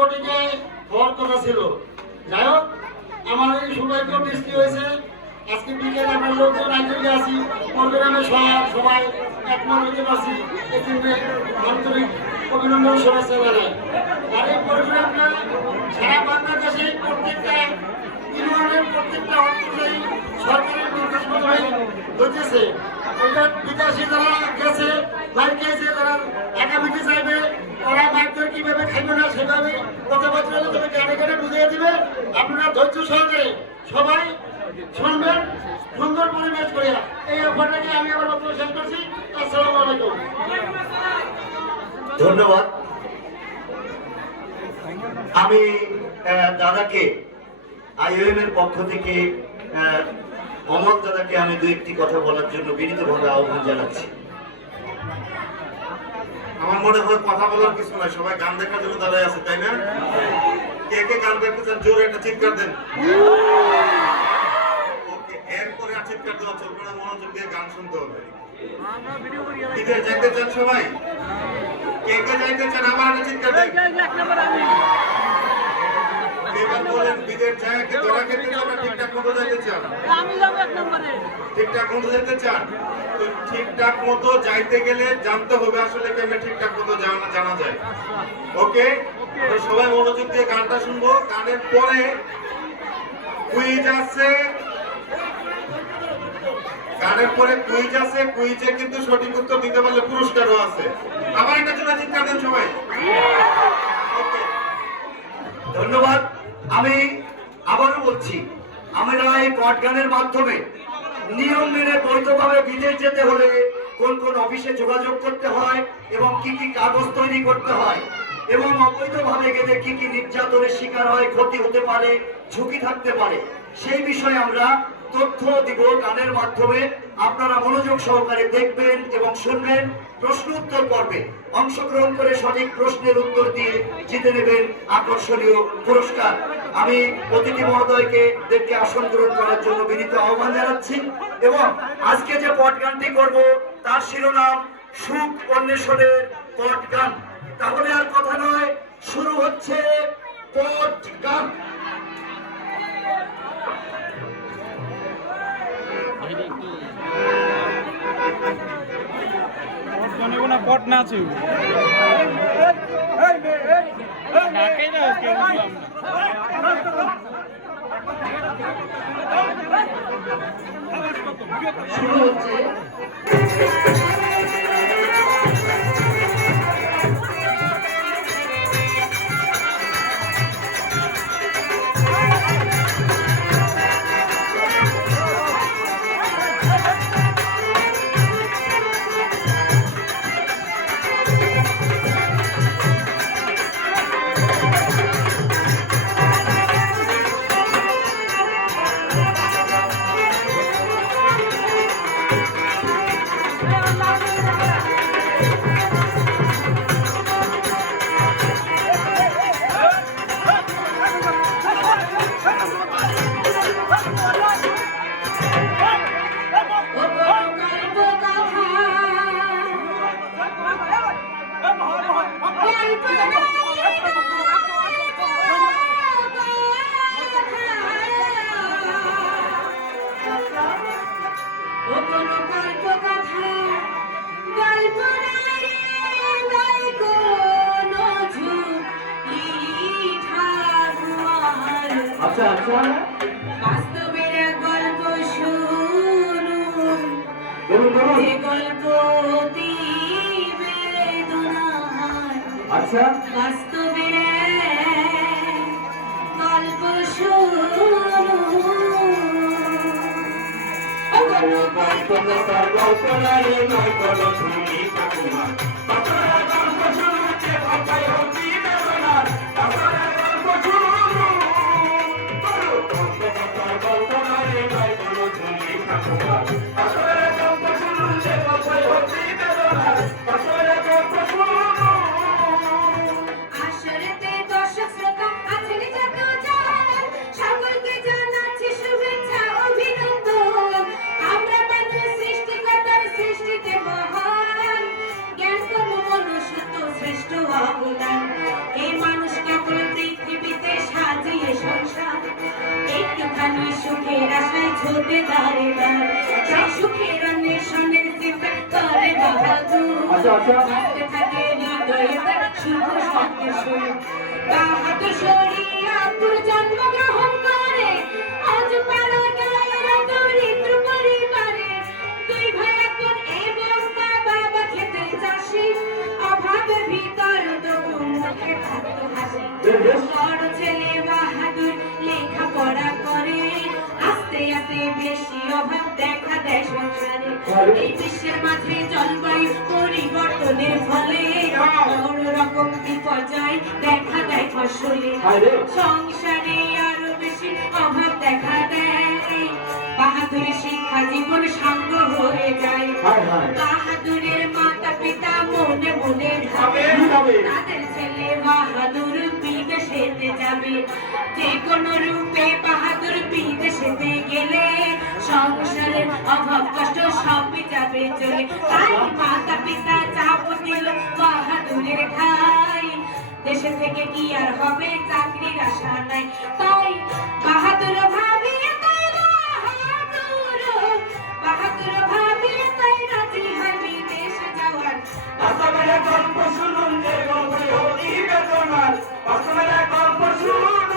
কোটিকে হওয়ার কথা ছিল। যাই হোক, আমার এই সৌভাগ্য বৃষ্টি হয়েছে। আজকে বিকেলে আমরা লোকজন আগে আছি, প্রোগ্রামে সবাই একমত হতে পারছি। এই জন্য আন্তরিক অভিনন্দন শুভেচ্ছা জানাই। আর এই প্রোগ্রামটা সারা বাংলাদেশে প্রত্যেকটা ইউনিয়নের প্রত্যেকটা অঞ্চলেই সরকারের নির্দেশ মতো হইতেছে। এটা বিদেশি যারা গেছে বাইরে গেছে, তারা আগামীতে চাইবে তারা মাইকদের কিভাবে খাইবে না সেভাবে কথাবার্তা তবে গানে গানে বুঝিয়ে দিবে। আপনারা ধৈর্য সহকারে সবাই শুনবেন, সুন্দর পরিবেশ করিয়া। এই অফারটাকে আমি আমার বক্তব্য শেষ করছি। আসসালামু আলাইকুম। ধন্যবাদ। আমি দাদাকে আইওএম এর পক্ষ থেকে অমল দাদাকে আমি দু একটি কথা বলার জন্য বিনীতভাবে আহ্বান জানাচ্ছি। আমার মনে হয় কথা বলার কিছু নাই, সবাই গান দেখার জন্য দাঁড়ায় আছে, তাই না? কে কে গান দেখতে চান জোরে একটা চিৎকার দেন। ওকে, এরপরে আর চিৎকার দেওয়া চলবে না, মনোযোগ দিয়ে গান শুনতে হবে। ঠিক আছে, যাইতে চান সবাই? কে কে যাইতে চান আবার একটা চিৎকার দেন। এবার বলেন বিদের যায় কি ধরা খেতে চান না ঠিকঠাক মতো যাইতে চান? আমি যাব এক নম্বরে। ঠিকঠাক মতো যেতে চান? তো ঠিকঠাক মতো যাইতে গেলে জানতে হবে আসলে কেমনে ঠিকঠাক মতো জানা যায়। ওকে, আমরা সবাই মনোযোগ দিয়ে গানটা শুনবো। গানের পরে কুইজ আছে, গানের পরে কুইজ আছে। কুইজে কিন্তু সঠিক উত্তর দিতে পারলে পুরস্কারও আছে। আবার একটা জন্য চিৎকার দেন সবাই। ওকে, ধন্যবাদ। আমি আবারও বলছি, আমরা এই পট গানের মাধ্যমে নিয়ম মেনে বৈধভাবে বিদেশ যেতে হলে কোন কোন অফিসে যোগাযোগ করতে হয় এবং কি কি কাগজ তৈরি করতে হয় এবং অবৈধভাবে গেলে কি কি নির্যাতনের শিকার হয়, ক্ষতি হতে পারে, ঝুঁকি থাকতে পারে, সেই বিষয়ে আমরা তথ্য দিব গানের মাধ্যমে। আপনারা মনোযোগ সহকারে দেখবেন এবং শুনবেন। প্রশ্ন উত্তর পর্বে অংশগ্রহণ করে সঠিক প্রশ্নের উত্তর দিয়ে জিতে নেবেন আকর্ষণীয় পুরস্কার। আমি অতিথি মহোদয়কে দেখে আসন গ্রহণ করার জন্য বিনীত আহ্বান জানাচ্ছি। এবং আজকে যে পট গানটি করব তার শিরোনাম সুখ অন্বেষণের পট গান। তাহলে আর কথা নয়, শুরু হচ্ছে পট গান। পট না আছে ডাকাই না কেউ বুঝলাম শুরু হচ্ছে আচ্ছা আচ্ছা, বাস্তবের এক গল্প শুনুন, বলুন বলুন। যে গল্প অতি বেদনার। আচ্ছা, বাস্তবের এক গল্প শুনুন। কল্পনার গল্প নয় নয় কোনো তুমি ঠাকুমা, বাপরা গল্প শুনছে বাপাই অতি বেদনার, বাপরা গল্প শুনুন। কল্পনার গল্প নয় নয় কোনো তুমি ঠাকুমা, বাপরা গল্প শুনছে বাপাই অতি বেদনার, বাপরা গল্প শুনুন। আসরেতে দর্শক শ্রোতা আছেন যত জন, সকলকে জানাচ্ছি শুভেচ্ছা অভিনন্দন। আমরা মানুষ সৃষ্টিকর্তার সৃষ্টিতে মহান, জ্ঞান ছোটে দাঁড়ে দাঁড় সেই সুখের অন্বেষণের চিন্তা করে বাহাদুর আসতে থাকে হৃদয়ে তার শুভ শব্দের সুর বাহাদুর শরিয়াতপুর জন্মগ্রহণ করে আজ পাড়া গায়ের দরিদ্র পরিবারে দুই ভাই এখন এবং মা বাবা খেতে চাষি অভাবের ভিতর তবু মুখে থাকতো হাসি বড় ছেলে বাহাদুর লেখাপড়া করে আস্তে আস্তে বেশি অভাব দেখা দেয় সংসারে এই বিশ্বের মাঝে জলবায়ু পরিবর্তনের ফলে বড় রকম বিপর্যয় দেখা দেয় ফসলে সংসারে আরো বেশি অভাব দেখা দেয় বাহাদুরের শিক্ষা জীবন সাঙ্গ হয়ে যায় বাহাদুরের মাতা পিতা মনে মনে ভাবে তাদের ছেলে বাহাদুর বিদেশেতে যাবে যে কোনো রূপে বাহাদুর বিদেশেতে গেলে সংসারের অভাব কষ্ট সবই যাবে চলে তাই মাতা পিতা চাপ দিল বাহাদুরের ঠাই দেশে থেকে কি আর হবে চাকরির আশা নাই তাই বাহাদুর ভাবিয়ে তাই বাহাদুর ভাবিয়ে তাই রাজি হয় বিদেশে যাওয়ার বাস্তবের গল্প শুনুন যে গল্প অতি বেদনার বাস্তবের গল্প শুনুন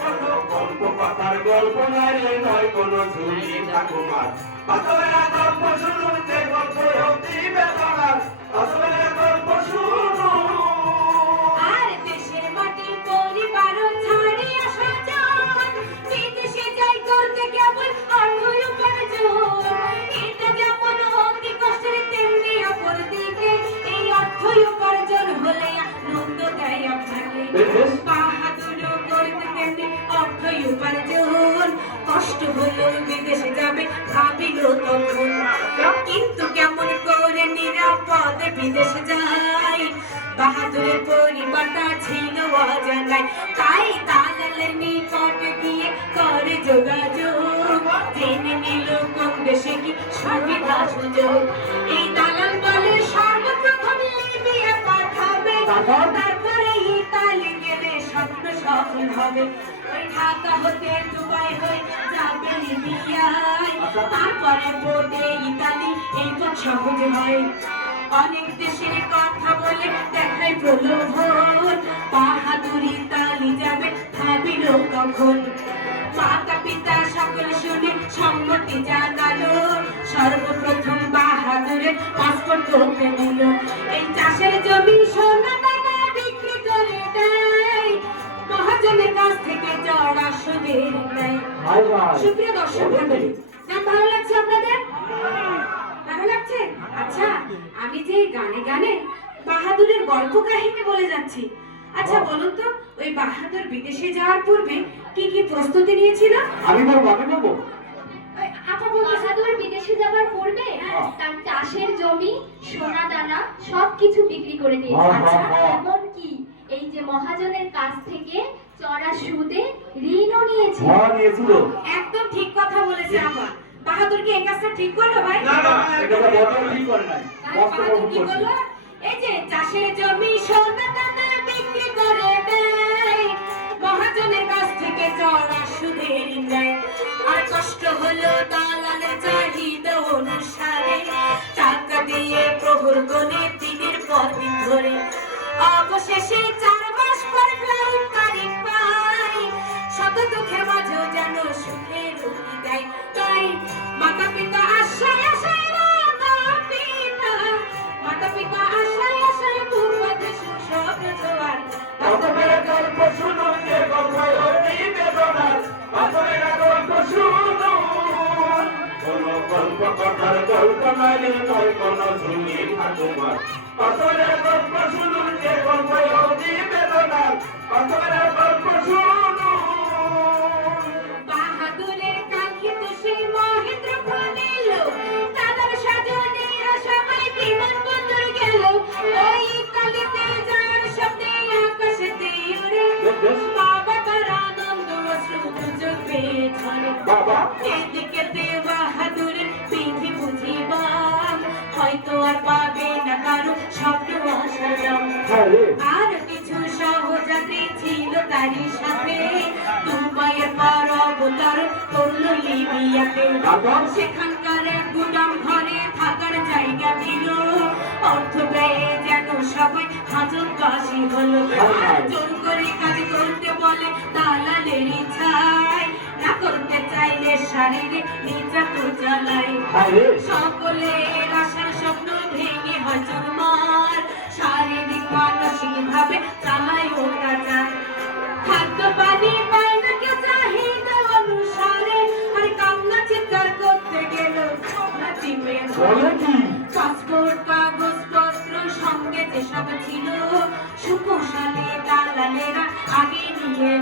কোনো গল্প পাতার গল্প নয় কোনো ঝুলি ঠাকুমার বাস্তবের গল্প শুনুন যে গল্প অতি বেদনার বাস্তবের গল্প শুনুন আর দেশের মাটির পরিবার ছাড়ি আসা যান বিদেশে যাই করতে কেবল অর্থ উপার্জন এটা যেমন অতি কষ্টের তেমনি অপর দিকে এই অর্থ উপার্জন হলে আনন্দ দেয় আপনাকে বাহাদুর করতে তেমনি অর্থ উপার্জন কষ্ট হলো বিদেশে যাবে ভাবিল তখন কিন্তু কেমন করে নিরাপদে বিদেশে যায় বাহাদুরের পরিবারটা ছিল অজানায় তাই দালালের নিকটে গিয়ে করে যোগাযোগ জেনে নিল কোন দেশে কি সুবিধা সুযোগ এই দালাল বলে সর্বপ্রথম লিবিয়া পাঠাবে তারপরে ইতালি গেলে স্বপ্ন সফল হবে ওই ঢাকা হতে দুবাই হয়ে যাবে লিবিয়ায় তারপরে বোর্ডে ইতালি এই তো সহজ হয় অনেক দেশের কথা বলে দেখায় প্রলোভন বাহাদুর ইতালি যাবে ভাবিল তখন মাতা পিতা সকল শুনে সম্মতি জানালো সর্বপ্রথম বাহাদুরের পাসপোর্ট করতে দিল এই চাষের জমি সোনা দানা বিক্রি করে দেয় মহাজনের কাছ থেকে জড়া সুদের নেয় সুপ্রিয় দর্শক মণ্ডলী কেমন ভালো লাগছে আপনাদের ভালো লাগছে আচ্ছা আমি যে গানে গানে বাহাদুরের গল্প কাহিনী বলে যাচ্ছি আচ্ছা বলুন তো ওই বাহাদুর বিদেশে যাওয়ার পূর্বে কি কি প্রস্তুতি নিয়েছিল আমি বলবো আপা বলতে বাহাদুর বিদেশে যাবার পূর্বে তার চাষের জমি সোনা দানা সবকিছু বিক্রি করে দিয়েছে আচ্ছা। এমনকি এই যে মহাজনের কাছ থেকে চড়া সুদে ঋণও নিয়েছে নিয়েছিল একদম ঠিক কথা বলেছে আপা বাহাদুর কি এই কাজটা ঠিক করলো ভাই এটা বড় ঠিক করে নাই বাহাদুর কি করলো এই যে চাষের জমি সোনা দানা বিক্রি করে দেয় মহাজনের কাছ থেকে চড়া সুদে ঋণ নেয় আর কষ্ট হলো দালালের চাহিদা অনুসারে টাকা দিয়ে প্রহর গনে দিনের পর দিন ধরে অবশেষে 4 মাস পর গ্রাহক তারিখ পায় শত দুঃখের মাঝেও যেন সুখের রুটি দেয় তাই মাতা পিতা আশায় আশায় মাতা পিতা আশায় আশায় বুক বাঁধে সুস্বপ্ন জোয়ার বাস্তবের গল্প শুনুন যে গল্প অতি বেদনার বাস্তবের গল্প শুনুন কোনো গল্প কথার গল্প নয় কোনো ঝুলি ঠাকুমার বাস্তবের গল্প শুনুন যে গল্প অতি বেদনার বাস্তবের গল্প শুনুন বাহাদুরের কাঙ্ক্ষিত সেই মহেন্দ্র বলিল দাদার সাজনেরা সবাই বিমানবন্দর গেল ওই কালিতে যার শব্দে আকাশেতে উড়ে বাবা তার আনন্দ অশ্রু দুচোখ বেয়ে ঝরে বাবা এদিকে বাহাদুরের পিঠে বুঝিবাম হয়তো আর পাবে না কারো স্বপ্ন আশার দাম আর কিছু সহযাত্রী ছিল তারই সাথে দুবাইয়ের পর তার পড়লো লিবিয়াতে। তারপর? সেখানকার এক গুদাম ঘরে থাকার জায়গা দিল, অর্থ ব্যয়ে যেন সবাই হাজতবাসী হলো। আর জোর করে কাজ করতে বলে দালালের ইচ্ছায়, না করতে চাইলে শারীরিক নির্যাতন চালায়। সকলের আশার স্বপ্ন ভেঙে হয় চুরমার, শারীরিক মানসিক ভাবে চালায় অত্যাচার। খাদ্য পানি পায় না কেউ চাহিদা অনুসারে, আর কান্না চিৎকার করতে গেল পাসপোর্ট কাগজপত্র সঙ্গে যেসব ছিল সুকুশালী দালালেরা আগে নিয়ে